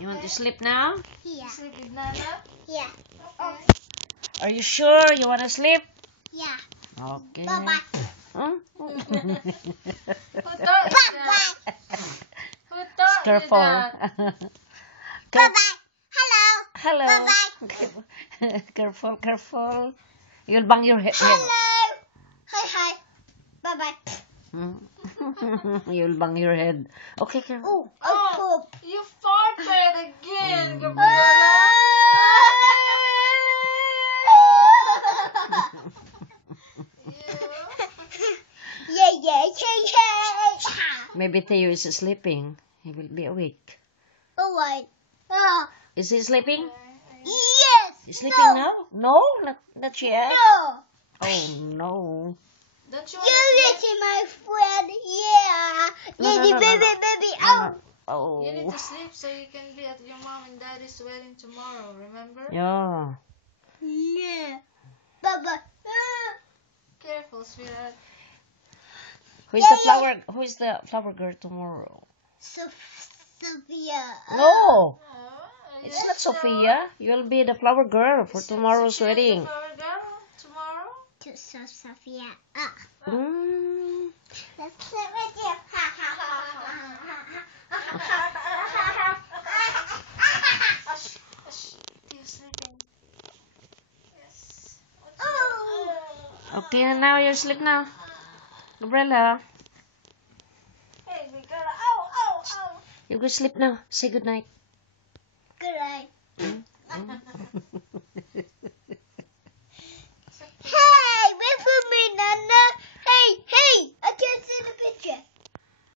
You want to sleep now? Yeah. Sleep with Nana? Yeah. Okay. Are you sure you want to sleep? Yeah. Okay. Bye-bye. Huh? Who taught you that? Who taught you Careful. that? Bye-bye. Hello. Hello. Bye-bye. Careful, careful. You'll bang your head. Hello. Hi, hi. Bye-bye. You'll bang your head. Okay, careful. Oh, I poop. You farted again, Gabriela. Yeah, yeah, yeah, yeah. Maybe Theo is sleeping. He will be awake. Oh, wait. Oh, Is he sleeping? yes. He's sleeping now? No, not yet. No. Oh, no. Don't you You want to little my friend. Yeah. No, no, Lady, no, no, baby, no. baby. No, Oh. no. Oh. You need to sleep so you can be at your mom and daddy's wedding tomorrow, remember? Yeah. Yeah. Bye-bye. Careful, sweetheart. Who is the flower girl tomorrow? Sophia. No. Oh, It's yes, not Sophia. You'll be the flower girl for Is tomorrow's Sophia the wedding. flower girl tomorrow? To Sophia. Mm. Let's sit with you. Hush, hush. You're sleeping. Yes. What's Oh. Okay, now you sleep now. Gabriela, Hey, big girl. Ow, ow, ow. you go sleep now. Say good night. Good night.